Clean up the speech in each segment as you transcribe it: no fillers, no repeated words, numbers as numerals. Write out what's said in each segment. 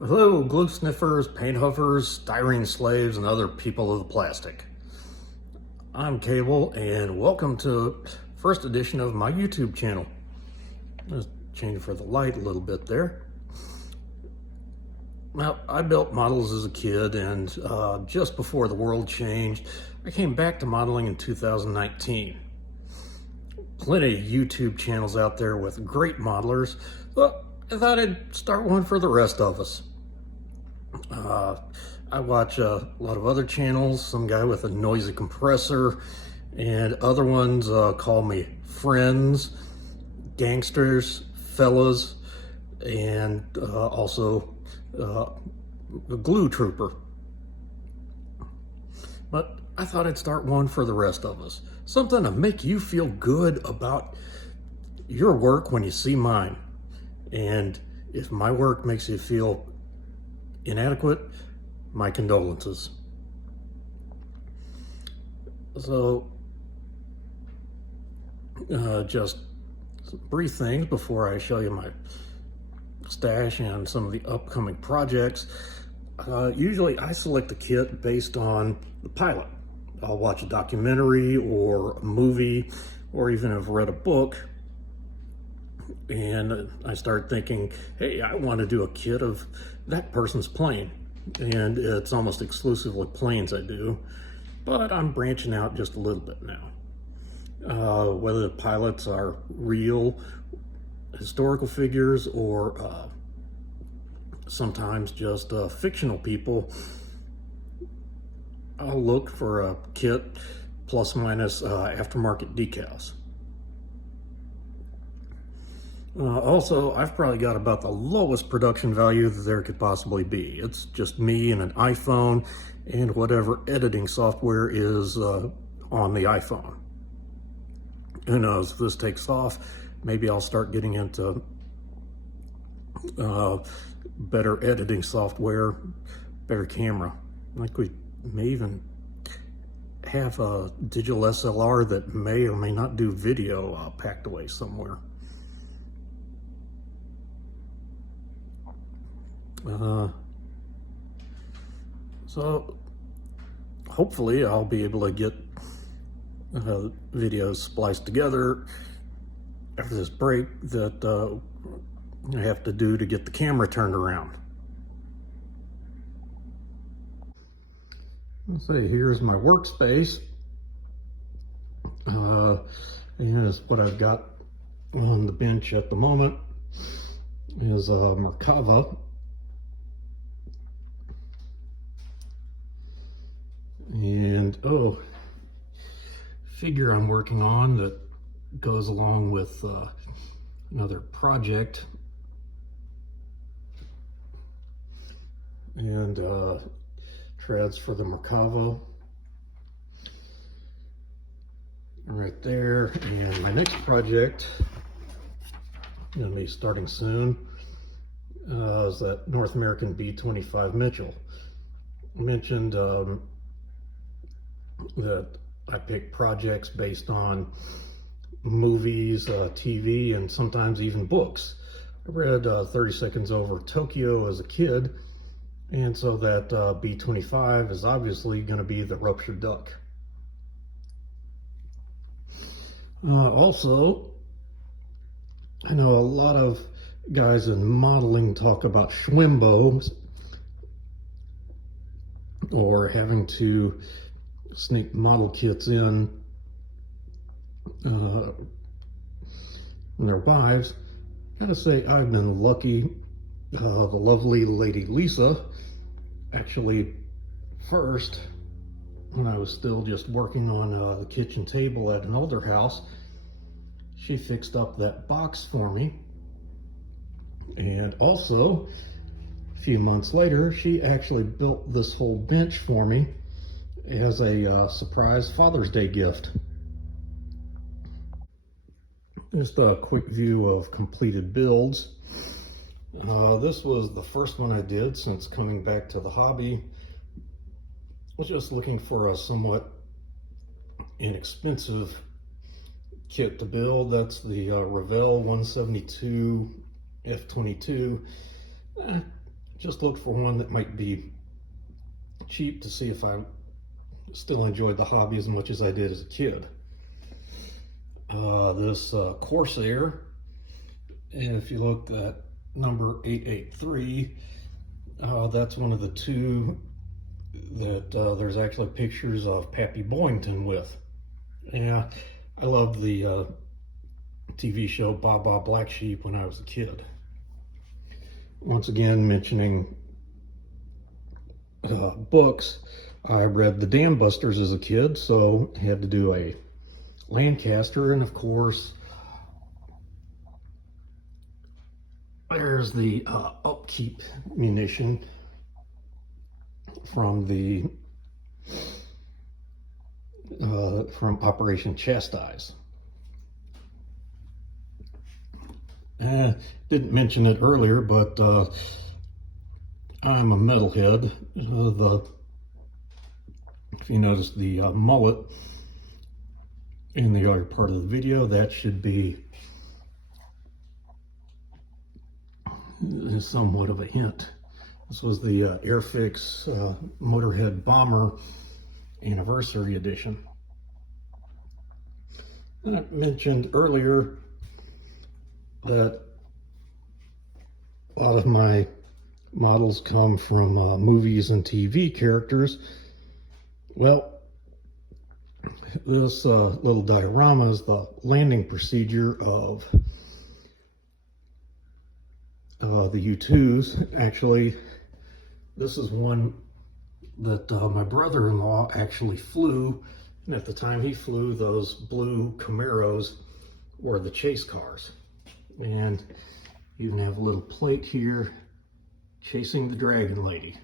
Hello, glue sniffers, paint huffers, styrene slaves, and other people of the plastic. I'm Cable, and welcome to first edition of my YouTube channel. Just changing for the light a little bit there. Now, I built models as a kid, and just before the world changed, I came back to modeling in 2019. Plenty of YouTube channels out there with great modelers, but I thought I'd start one for the rest of us. I watch a lot of other channels, some guy with a noisy compressor, and other ones call me friends, gangsters, fellas, and also a glue trooper. But I thought I'd start one for the rest of us. Something to make you feel good about your work when you see mine. And if my work makes you feel inadequate, my condolences. So, just some brief things before I show you my stash and some of the upcoming projects. Usually I select a kit based on the pilot. I'll watch a documentary or a movie, or even have read a book, and I start thinking, hey, I want to do a kit of that person's plane. And it's almost exclusively planes I do, but I'm branching out just a little bit now. Whether the pilots are real historical figures or sometimes just fictional people, I'll look for a kit plus minus aftermarket decals. Also, I've probably got about the lowest production value that there could possibly be. It's just me and an iPhone and whatever editing software is on the iPhone. Who knows, if this takes off, maybe I'll start getting into better editing software, better camera. Like we may even have a digital SLR that may or may not do video packed away somewhere. So hopefully I'll be able to get videos spliced together after this break that I have to do to get the camera turned around. Let's see, here's my workspace. And here's what I've got on the bench at the moment is a Merkava. And figure I'm working on that goes along with another project, and treads for the Merkava right there. And my next project, gonna be starting soon, is that North American B-25 Mitchell. I mentioned that I pick projects based on movies, TV, and sometimes even books. I read 30 Seconds Over Tokyo as a kid, and so that B-25 is obviously going to be the ruptured duck. Also, I know a lot of guys in modeling talk about Schwimbo, or having to sneak model kits in their wives. I gotta say, I've been lucky. The lovely lady Lisa, actually first, when I was still just working on the kitchen table at an older house, she fixed up that box for me. And also, a few months later, she actually built this whole bench for me as a surprise Father's Day gift. Just a quick view of completed builds. This was the first one I did since coming back to the hobby. I was just looking for a somewhat inexpensive kit to build. That's the Revell 172 F22. just looked for one that might be cheap to see if I still enjoyed the hobby as much as I did as a kid. This Corsair, and if you look at number 883, that's one of the two that there's actually pictures of Pappy Boyington with. Yeah, I loved the TV show Baa Baa Black Sheep when I was a kid. Once again, mentioning books, I read the Dam Busters as a kid, so I had to do a Lancaster, and of course there's the upkeep munition from the from Operation Chastise. Didn't mention it earlier, but I'm a metalhead. If you notice the mullet in the other part of the video, that should be somewhat of a hint. This was the Airfix Motorhead Bomber Anniversary Edition. I mentioned earlier that a lot of my models come from movies and TV characters. Well, this little diorama is the landing procedure of the U-2s. Actually, this is one that my brother-in-law actually flew, and at the time he flew, those blue Camaros were the chase cars. And you even have a little plate here, chasing the Dragon Lady.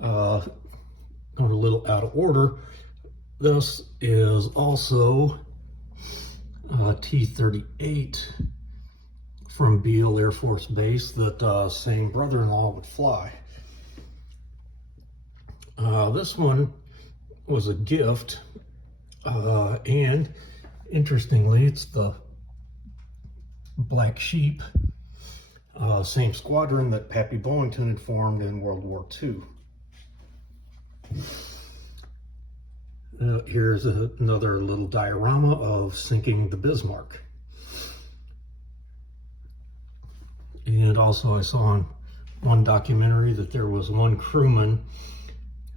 Going a little out of order, this is also T-38 from Beale Air Force Base that same brother-in-law would fly. This one was a gift, and interestingly, it's the Black Sheep, same squadron that Pappy Boyington had formed in World War II. Here's another little diorama of sinking the Bismarck. And also I saw in one documentary that there was one crewman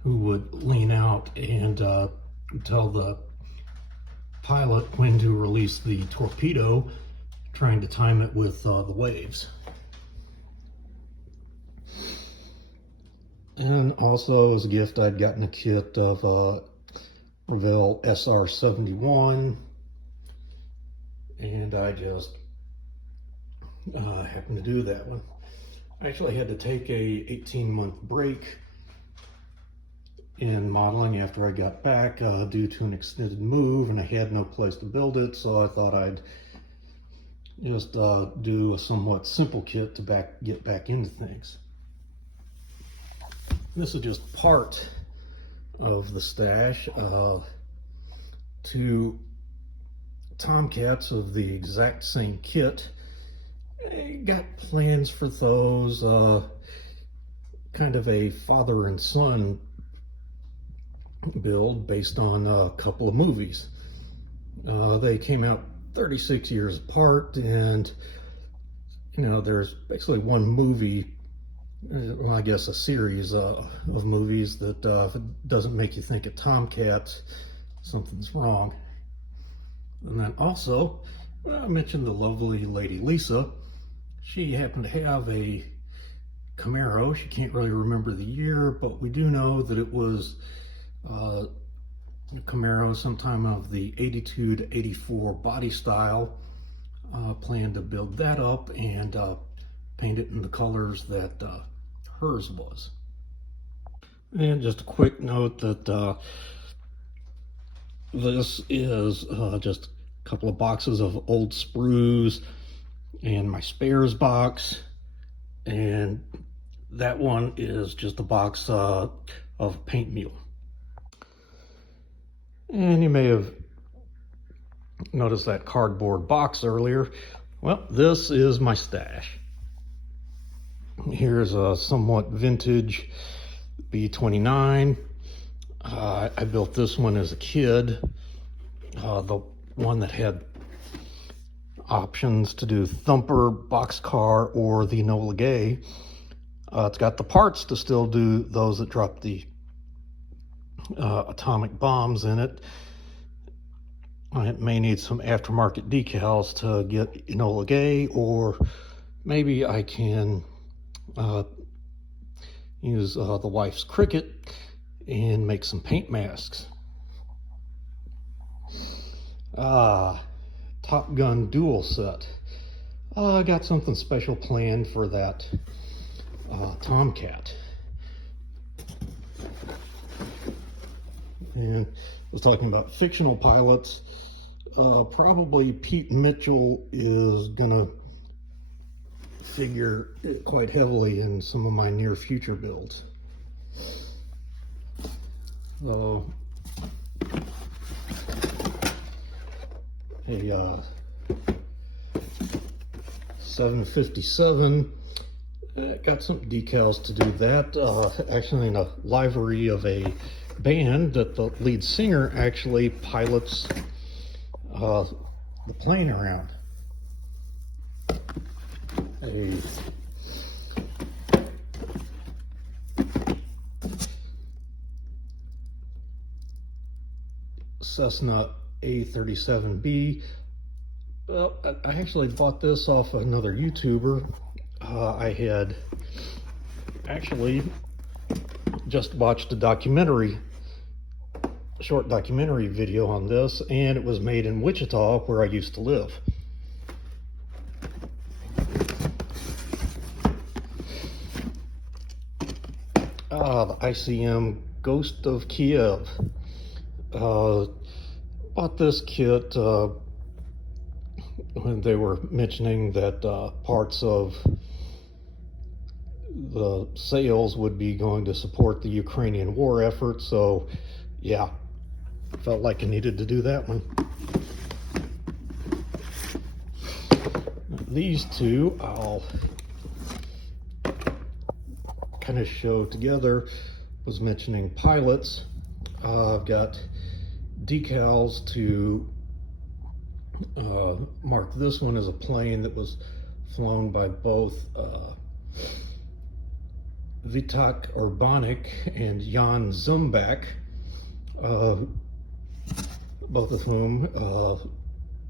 who would lean out and tell the pilot when to release the torpedo, trying to time it with the waves. And also as a gift, I'd gotten a kit of Revell SR-71, and I just happened to do that one. I actually had to take a 18-month break in modeling after I got back due to an extended move, and I had no place to build it, so I thought I'd just do a somewhat simple kit to get back into things. This is just part of the stash. Two Tomcats of the exact same kit. I got plans for those, kind of a father and son build based on a couple of movies. They came out 36 years apart, and you know, there's basically one movie, well, I guess a series of movies that if it doesn't make you think of Tomcats, something's wrong. And then also, I mentioned the lovely Lady Lisa. She happened to have a Camaro. She can't really remember the year, but we do know that it was a Camaro sometime of the 82 to 84 body style. Planned to build that up and paint it in the colors that hers was. And just a quick note that this is just a couple of boxes of old sprues and my spares box, and that one is just a box of paint meal. And you may have noticed that cardboard box earlier. Well, this is my stash. Here's a somewhat vintage B-29. I built this one as a kid. The one that had options to do thumper, boxcar, or the Enola Gay. It's got the parts to still do those that drop the atomic bombs in it. I may need some aftermarket decals to get Enola Gay, or maybe I can use the wife's Cricket and make some paint masks. Top Gun dual set. I got something special planned for that Tomcat. And I was talking about fictional pilots. Probably Pete Mitchell is gonna figure quite heavily in some of my near future builds. A 757, got some decals to do that. Actually in a livery of a band that the lead singer actually pilots the plane around. A Cessna A37B. Well, I actually bought this off another YouTuber. I had actually just watched a short documentary video on this, and it was made in Wichita, where I used to live. The ICM Ghost of Kiev. Bought this kit when they were mentioning that parts of the sales would be going to support the Ukrainian war effort, so yeah, felt like I needed to do that one. These two I'll kind of show together. Was mentioning pilots. I've got decals to mark this one as a plane that was flown by both Vitek Urbanik and Jan Zumbach, both of whom,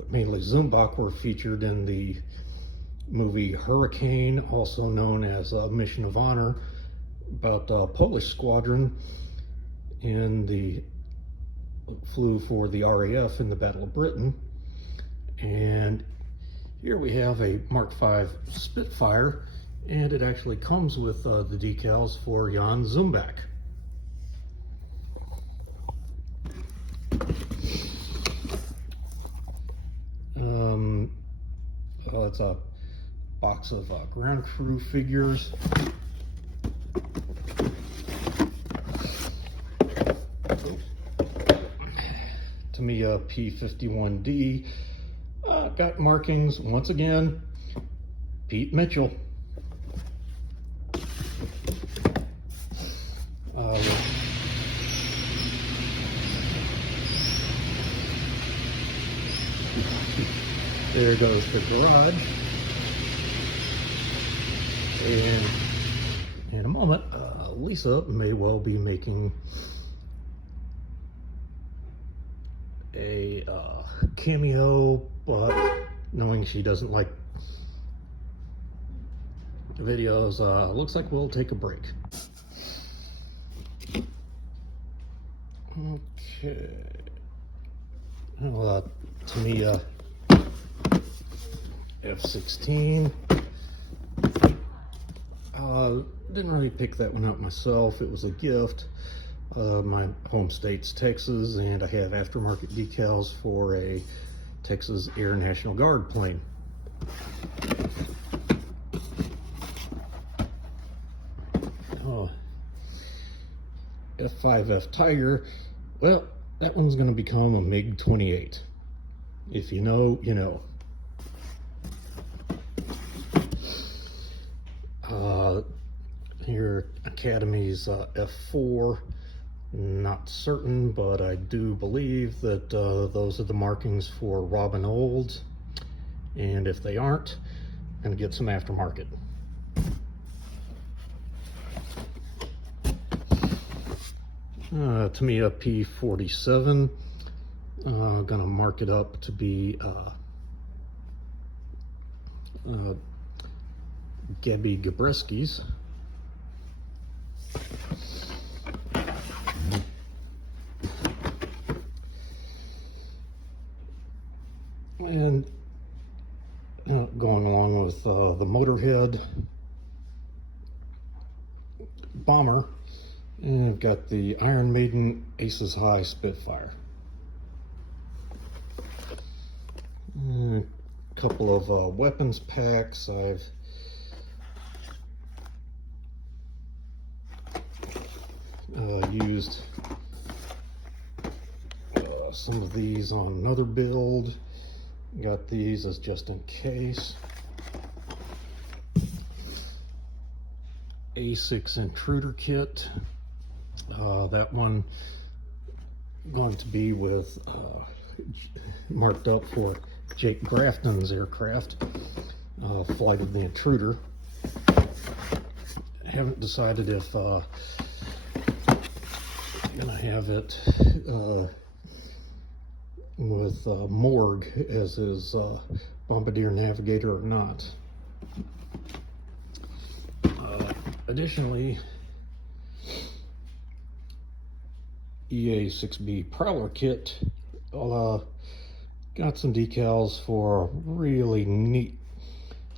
mainly Zumbach, were featured in the movie Hurricane, also known as Mission of Honor, about a Polish squadron flew for the RAF in the Battle of Britain. And here we have a Mark V Spitfire, and it actually comes with the decals for Jan Zumbach. It's a box of ground crew figures. Tamiya P-51D. Got markings, once again, Pete Mitchell. There goes the garage. And in a moment, Lisa may well be making a cameo, but knowing she doesn't like videos, looks like we'll take a break. Okay. Well, Tamiya F-16. Didn't really pick that one out myself. It was a gift. My home state's Texas, and I have aftermarket decals for a Texas Air National Guard plane. F5F Tiger. Well, that one's going to become a MiG-28. If you know, you know. here, Academy's F4. Not certain, but I do believe that those are the markings for Robin Olds. And if they aren't, I'm going to get some aftermarket. Tamiya P47. Gonna mark it up to be Gabby Gabreski's. And going along with the Motorhead bomber, and I've got the Iron Maiden Aces High Spitfire. A couple of weapons packs. I've used some of these on another build. Got these as just in case. A6 intruder kit. That one going to be with marked up for Jake Grafton's aircraft, Flight of the Intruder. I haven't decided if I'm gonna have it with Morg as his Bombardier Navigator or not. Additionally, EA6B Prowler kit. Got some decals for a really neat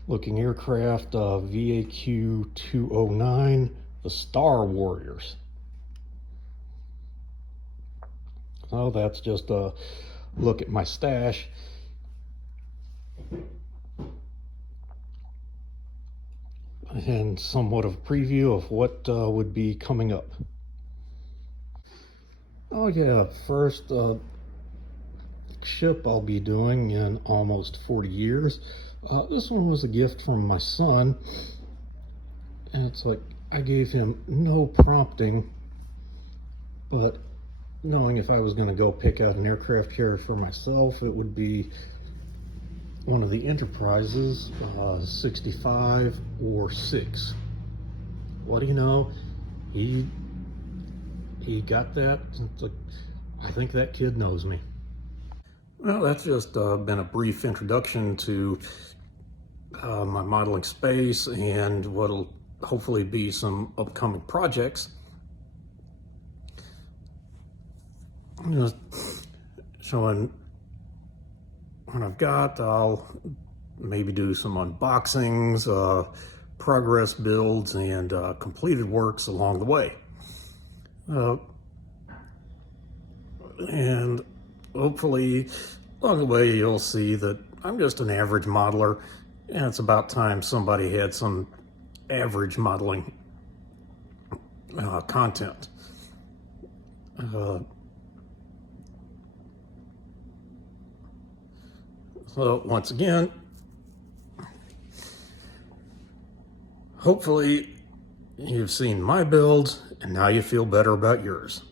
looking aircraft, VAQ 209, the Star Warriors. So that's just a look at my stash. And somewhat of a preview of what would be coming up. Oh yeah, first ship I'll be doing in almost 40 years. This one was a gift from my son, and it's like I gave him no prompting, but knowing if I was going to go pick out an aircraft carrier for myself, it would be one of the Enterprises, 65 or 6. What do you know? He got that. It's like, I think that kid knows me. Well, that's just been a brief introduction to my modeling space and what'll hopefully be some upcoming projects. Just showing what I've got. I'll maybe do some unboxings, progress builds, and completed works along the way. And hopefully along the way you'll see that I'm just an average modeler, and it's about time somebody had some average modeling content. So once again, hopefully you've seen my builds and now you feel better about yours.